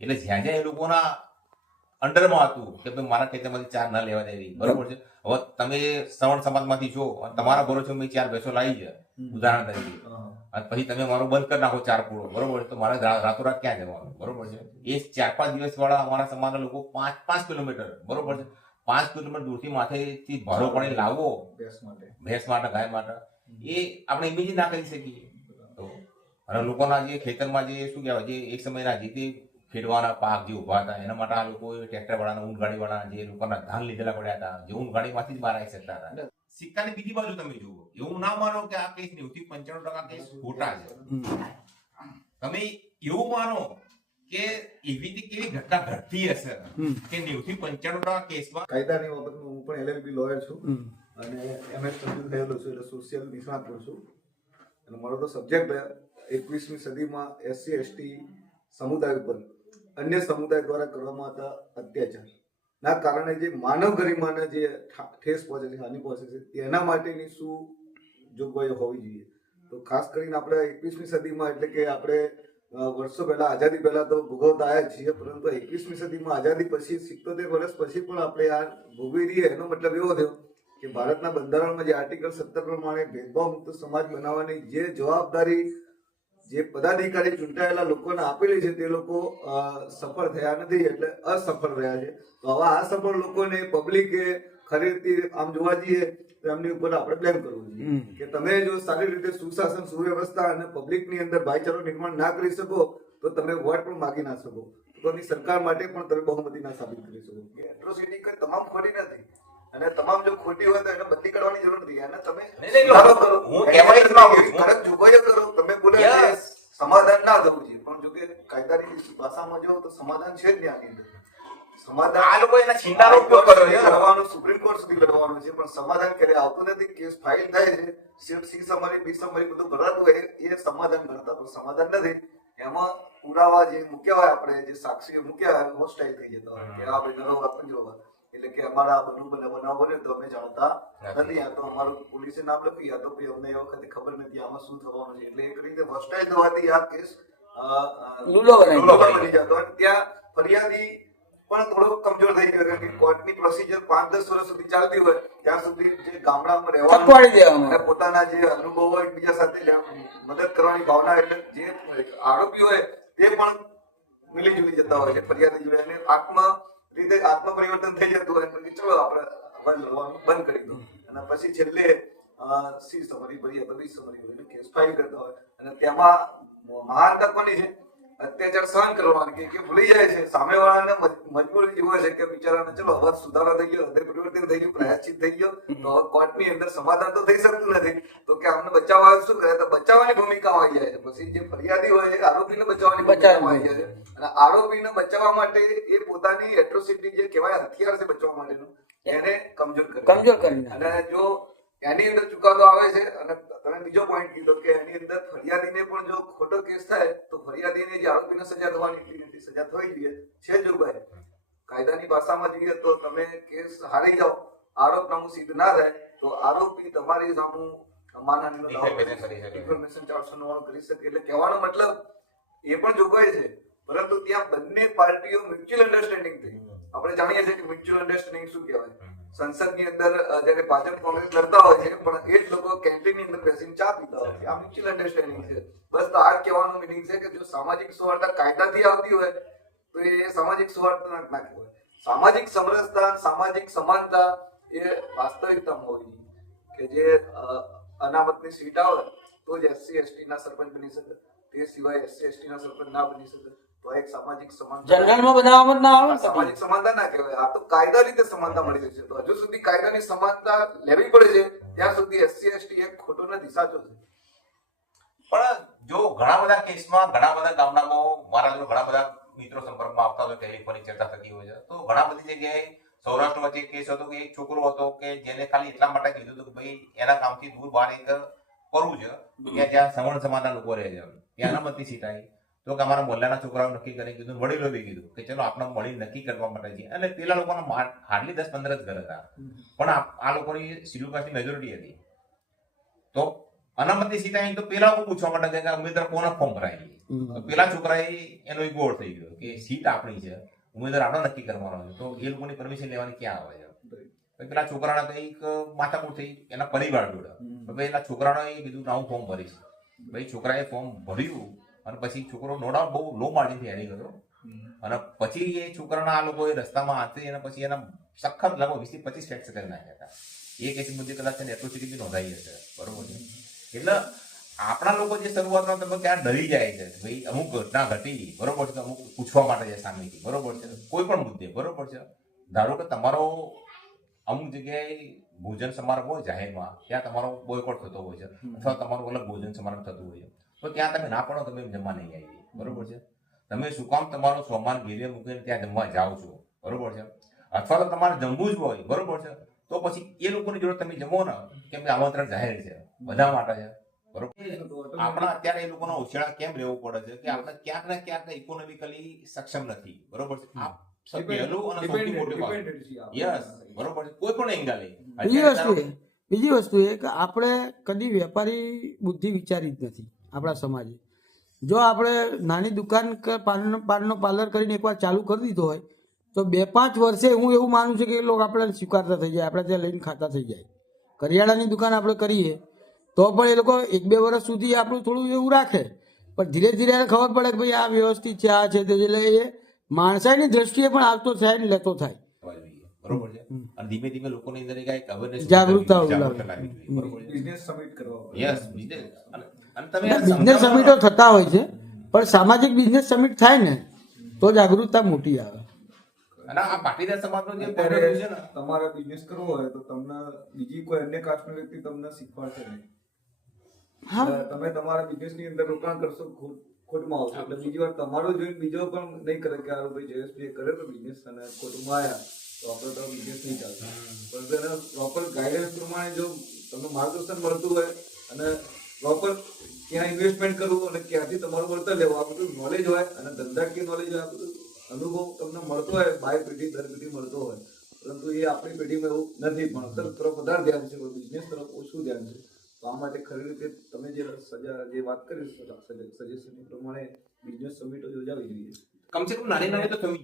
એટલે જ્યાં જ્યાં એ લોકોના અંડરમાં હતું કે ભાઈ મારા ખેતરમાંથી ચાર ન લેવા દેવી, બરોબર છે. હવે તમે શ્રવણ સમાજમાંથી છો અને તમારા ભરોસે મેં ચાર ભેંસો લાવી છે ઉદાહરણ તરીકે, અને પછી તમે મારો બંધ કરી નાખો ચાર પૂળો, બરોબર છે, તો મારે રાતોરાત ક્યાં જવાનું, બરોબર છે. એ 4-5 દિવસ વાળા અમારા સમાજના લોકો 5 કિલોમીટર, બરોબર છે, 5 કિલોમીટર દૂરથી માથેથી ભારો પાણી લાવવો ભેંસ માટે, ગાય માટે, એ આપણે ઇમેજિન ના કરી શકીએ. તો અને લોકોના જે ખેતરમાં જે શું કહેવાય, જે એક સમયના જે તે ખેડવાના પાક જે ઉભા હતા એના માટે આ લોકો ટ્રેક્ટર વાળાના, ઊંટ ગાડી વાળા જે લોકોના ધાન લીધેલા પડ્યા હતા, જે ઊંટ ગાડીમાંથી જ બહાર આવી શકતા હતા. સિક્કાની બીજી બાજુ તમે જુઓ, એવું ના માનો કે આ કેસ 90-95% કેસ ખોટા છે. તમે એવું માનો કે એવી કેવી ઘટના ઘટતી હશે કે 90-95% કેસમાં. કાયદાની બાબતમાં હું પણ LLB લોયર છું અને MS તબદીલ થયેલો છું, એટલે સોશિયલ નિષ્ણાત પણ છું. અને મારો તો સબ્જેક્ટ 21મી સદીમાં SC/ST સમુદાય ઉપર અન્ય સમુદાય દ્વારા કરવામાં આવતા અત્યાચાર ના કારણે જે માનવ ગરિમાને જે ઠેસ પહોંચે છે, હાનિ પહોંચે છે, તેના માટેની શું જોગવાઈઓ હોવી જોઈએ. તો ખાસ કરીને આપણે 21મી સદીમાં, એટલે કે આપણે વર્ષો પહેલા, આઝાદી પહેલા તો ભોગવતા આવ્યા છીએ, પરંતુ 21મી સદીમાં આઝાદી પછી 77 વર્ષ પછી પણ આપણે આ ભોગવી રહીએ. એનો મતલબ એવો થયો કે ભારતના બંધારણમાં જે આર્ટિકલ 17 પ્રમાણે ભેદભાવ મુક્ત સમાજ બનાવવાની જે જવાબદારી જે પદાધિકારી ચૂંટાયેલા લોકોને આપેલી છે તે લોકો સફળ થયા નથી, એટલે અસફળ રહ્યા છે. તો આવા અસફળ લોકોને પબ્લિકે ખરી રીતે આમ જોવા જઈએ તો એમની ઉપર આપણે બ્લેમ કરવું જોઈએ કે તમે જો સારી રીતે સુશાસન, સુવ્યવસ્થા અને પબ્લિકની અંદર ભાઈચારો નિર્માણ ના કરી શકો તો તમે વોટ પણ માગી ના શકો, તો સરકાર માટે પણ તમે બહુમતી ના સાબિત કરી શકો. એટ્રોસિટી કઈ તમામ ખોટી નથી, અને તમામ જો ખોટી હોય તો એને બદલી કરવાની જરૂર નથી. એને તમે કડક જોગવાઈઓ કરો. તમે બોલે સમાધાન ના થવું જોઈએ, પણ જો કે કાયદાની ભાષામાં જો તો સમાધાન છે જ નહીં આની અંદર. સમાધાન આ લોકો એના છીંડાનો ઉપયોગ કર્યો છે, લડવાનું સુપ્રીમ કોર્ટ સુધી લડવાનું છે, પણ સમાધાન ક્યારે આવતું નથી. કેસ ફાઇલ થાય છે, સી સમરી, બી સમરી બધું ભરાતું હોય, એ સમાધાન કરતા, પણ સમાધાન નથી. એમાં પુરાવા જે મૂક્યા હોય, આપણે જે સાક્ષીઓ મૂક્યા હોય, હોસ્ટાઇલ થઈ જતા હોય કે આ ભાઈ નરોવા પંજરોવા, એટલે કે અમારા બનાવ બન્યો તો અમે જાણતા નથી, આ તો અમારું પોલીસે નામ લખ્યું, આ તો ભાઈ અમને એ વખતે ખબર નથી આમાં શું થવાનું છે, એટલે એક રીતે હોસ્ટાઇલ થવાથી આ કેસ લૂલો બની જતો. અને ત્યાં ફરિયાદી પણ થોડો કમજોર થઈ ગયો, કારણ કે કોર્ટની પ્રોસિજર 5-10 વર્ષ સુધી ચાલતી હોય ત્યાં સુધી જે ગામડામાં રહેવાનું અને પોતાના જે અનુભવ હોય એકબીજા સાથે મદદ કરવાની ભાવના, એટલે જે આરોપી હોય તે પણ મિલી જુલી જતા હોય છે ફરિયાદી જોડે, અને આત્મ પરિવર્તન થઈ જતું હોય કે ચલો આપણે લડવાનું બંધ કરી દો, અને પછી છેલ્લે સી સમરી ભરી અથવા બી સમરી ભરીને કેસ ફાઇલ કરતા હોય. અને તેમાં મહાનતા કોની છે? અત્યાચાર સહન કરવાની, કે ભૂલી જાય છે સામેવાળાને મજબૂરી જેવો છે કે બિચારાને ચલો હવે સુધારો થઈ ગયો, હૃદય પરિવર્તન થઈ ગયું, પ્રાયશ્ચિત થઈ ગયો, તો હવે કોર્ટની અંદર સમાધાન તો થઈ શકતું નથી, તો કે અમને બચાવવા શું કરે, તો બચાવવાની ભૂમિકામાં આવી જાય છે. પછી જે ફરિયાદી હોય એ આરોપીને બચાવવાની ભૂમિકામાં આવી જાય છે, અને આરોપીને બચાવવા માટે એ પોતાની એટ્રોસિટી જે કહેવાય હથિયાર છે બચાવવા માટેનું, એને કમજોર કરી. અને જો એની અંદર ચુકાદો આવે છે, અને તમે બીજો પોઈન્ટ કીધો કે એની અંદર ફરિયાદીને પણ જો ખોટો કેસ થાય તો ફરિયાદીને જે આરોપીને સજા થવાની એટલી સજા થવી જોઈએ છે જોગવાઈ. કાયદાની ભાષામાં જોઈએ તો તમે કેસ હારી જાઓ, આરોપનામું સિદ્ધ ના થાય તો આરોપી તમારી સામે માનહાનિનો ડિફેમેશન 499 કરી શકે. એટલે કહેવાનો મતલબ એ પણ જોગવાઈ છે, પરંતુ ત્યાં બંને પાર્ટીઓ મ્યુચ્યુઅલ અન્ડરસ્ટેન્ડિંગ થઈ. આપણે જાણીએ છીએ કે મ્યુચ્યુઅલ અન્ડરસ્ટેન્ડિંગ શું કહેવાય. સંસદની અંદર જયારે ભાજપ કોંગ્રેસ લડતા હોય છે, પણ એ જ લોકો કેન્ટીનની અંદર બેસીને ચા પીતા હોય છે. આ મ્યુચ્યુઅલ અન્ડરસ્ટેન્ડિંગ છે. બસ તો આ જ કહેવાનું મિનિંગ છે કે જો સામાજિક સૌહાર્દતા કાયદાથી આવતી હોય તો એ સામાજિક સૌહાર્દતા ના કહેવાય. સામાજિક સમરસતા, સામાજિક સમાનતા એ વાસ્તવિકતામાં હોવી જોઈએ, કે જે અનામતની સીટ આવે તો જ SC/ST ના સરપંચ બની શકે, તે સિવાય SC/ST ના સરપંચ ના બની શકે. તો એક સામાજિક સમાનતા જનરલમાં બનાવવામાં ના આવે, સામાજિક સમાનતા ના કહેવાય. આ તો કાયદા રીતે સમાનતા મળી છે. તો હજુ સુધી કાયદાની સમાનતા લેવી પડે છે, ત્યાં સુધી SC/ST એક ખોટો નથી, સાચો છે. પણ જો ઘણા બધા કેસમાં, ઘણા બધા ગામડામાં મારા ઘણા બધા મિત્રો સંપર્કમાં આવતા હોય, ટેલિફોનની ચર્ચા થતી હોય છે, તો ઘણા બધી જગ્યાએ સૌરાષ્ટ્રમાં જે કેસ હતો કે એક છોકરો હતો કે જેને ખાલી એટલા માટે કીધું હતું કે ભાઈ એના કામથી દૂર બહાર એક કરવું છે, કે જ્યાં સવર્ણ સમાજના લોકો રહે છે, ત્યાં અનામતની સીટ આવી, તો કે અમારા મોહલ્લાના છોકરાઓ નક્કી કરી કીધું, વડીલોએ કીધું કે ચલો આપણે મળી નક્કી કરવા માટે છે. અને પેલા લોકોના હાર્ડલી 10-15 જ ઘર હતા, પણ આ લોકોની શેડ્યુલ કાસ્ટની મેજોરિટી હતી. તો અનામતની સીટ આવી તો પેલા પૂછવા માટે કે ઉમેદવાર કોના ફોર્મ ભરાય, તો પેલા છોકરાએ એનો એક ગોળ થઈ ગયો કે સીટ આપણી છે, ઉમેદવાર આપણો નક્કી કરવાનો છે, તો એ લોકોની પરમિશન લેવાની ક્યાં આવે છે? પછી પેલા છોકરાના કંઈક માથાકૂટ થઈ એના પરિવાર જોડે. હવે એના છોકરાનો એ કીધું હું ફોર્મ ભરીશ. ભાઈ છોકરાએ ફોર્મ ભર્યું અને પછી છોકરો નો ડાઉટ બહુ લો માર્જિનથી હારી ગયો. અને પછી એ છોકરાના આ લોકોએ રસ્તામાં હાથે અને પછી એના સખત લગભગ 20 થી 25 ફ્રેક્ચર કરી નાખ્યા હતા. એ કેસ મુદ્દે કદાચ એટ્રોસિટી બી નોંધાઈ હશે. બરોબર છે. એટલે આપણા લોકો જે શરૂઆતમાં તમે ક્યાં ડરી જાય છે, ભાઈ અમુક ઘટના ઘટી, બરોબર છે, અમુક પૂછવા માટે છે સામેથી, બરોબર છે, કોઈ પણ મુદ્દે, બરોબર છે. ધારો કે તમારો અમુક જગ્યાએ ભોજન સમારંભ હોય જાહેરમાં, ત્યાં તમારો બોયકોટ થતો હોય છે, અથવા તમારું અલગ ભોજન સમારંભ થતું હોય છે, તો ત્યાં તમે ના પાડો તમે જમવા નહીં આવી, બરોબર છે. તમે શું કામ તમારો સામાન ઘેરે મૂકીને ત્યાં જમવા જાઓ છો, બરોબર છે. અથવા તો તમારે જમવું જ હોય, બરોબર છે, તો પછી એ લોકોની જોડે તમે જમો ને, કેમ કે આમંત્રણ જાહેર છે, બધા માટે છે, બરોબર. આપણા અત્યારે એ લોકોનો ઉછેળા કેમ રહેવું પડે છે કે આપણે ક્યાંક ને ક્યાંક ઇકોનોમિકલી સક્ષમ નથી, બરોબર છે. આ પહેલું અને સૌથી મોટી વાત, યસ, બરોબર છે, કોઈ પણ એંગલે. બીજી વસ્તુ એ કે આપણે કદી વેપારી બુદ્ધિ વિચારી જ નથી આપણા સમાજે. જો આપણે નાની દુકાન કે પાનનો પાર્લર કરીને એકવાર ચાલુ કરી દીધો હોય તો 2-5 વર્ષે હું એવું માનું છું કે એ લોકો આપણે સ્વીકારતા થઈ જાય, આપણે ત્યાં લઈને ખાતા થઈ જાય. કરિયાણાની દુકાન આપણે કરીએ તો પણ એ લોકો 1-2 વર્ષ સુધી આપણું થોડું એવું રાખે, પણ ધીરે ધીરે એને ખબર પડે કે ભાઈ આ વ્યવસ્થિત છે, આ છે, તે એટલે એ માણસાઈની દ્રષ્ટિએ પણ આવતો થાય ને લેતો થાય, બરોબર છે. અને ધીમે ધીમે લોકોની અંદર એક અવેરનેસ જાગૃતતા લાવવી જોઈએ, બરોબર છે. બિઝનેસ સમિટ કરવા. Yes, business. અને તમે બિઝનેસ સમિટો થતા હોય છે, પણ સામાજિક બિઝનેસ સમિટ થાય ને તો જાગૃતતા મોટી આવે. અને આ પાટીદાર સમાજનો જે અત્યારે પ્રોબ્લેમ છે ને, તમારે બિઝનેસ કરવો હોય તો તમને બીજી કોઈ અન્ય કાસ્ટનો વ્યક્તિ તમને શીખવાડશે નહીં. હા, તમે તમારા બિઝનેસની અંદર રોકાણ કરશો, ખોટમાં આવશો, એટલે બીજી વાર તમારો જોઈને બીજો પણ નહીં કરે કે આ ભાઈ જયેશભાઈ કરે તો બિઝનેસ અને ખોટમાં આવ્યા તો આપણે તો બિઝનેસ નહીં ચાલશે. પરંતુ એના પ્રોપર ગાઈડન્સ પ્રમાણે જો તમને માર્ગદર્શન મળતું હોય અને પ્રોપર ક્યાં ઇન્વેસ્ટમેન્ટ કરવું અને ક્યાંથી તમારું વળતર લેવું, આ બધું નોલેજ હોય અને ધંધાકીય નોલેજ હોય, આ બધું અનુભવ તમને મળતો હોય, બાય પેઢી દર પેઢી મળતો હોય, પરંતુ એ આપણી પેઢીમાં એવું નથી. ભણતર તરફ વધારે ધ્યાન છે, બિઝનેસ તરફ ઓછું ધ્યાન છે. તો આ માટે ખરી રીતે તમે જે વાત કરી સજેશન પ્રમાણે બિઝનેસ સમિટો યોજાવી જોઈએ. કમસે કમ નાની નાની તો થવી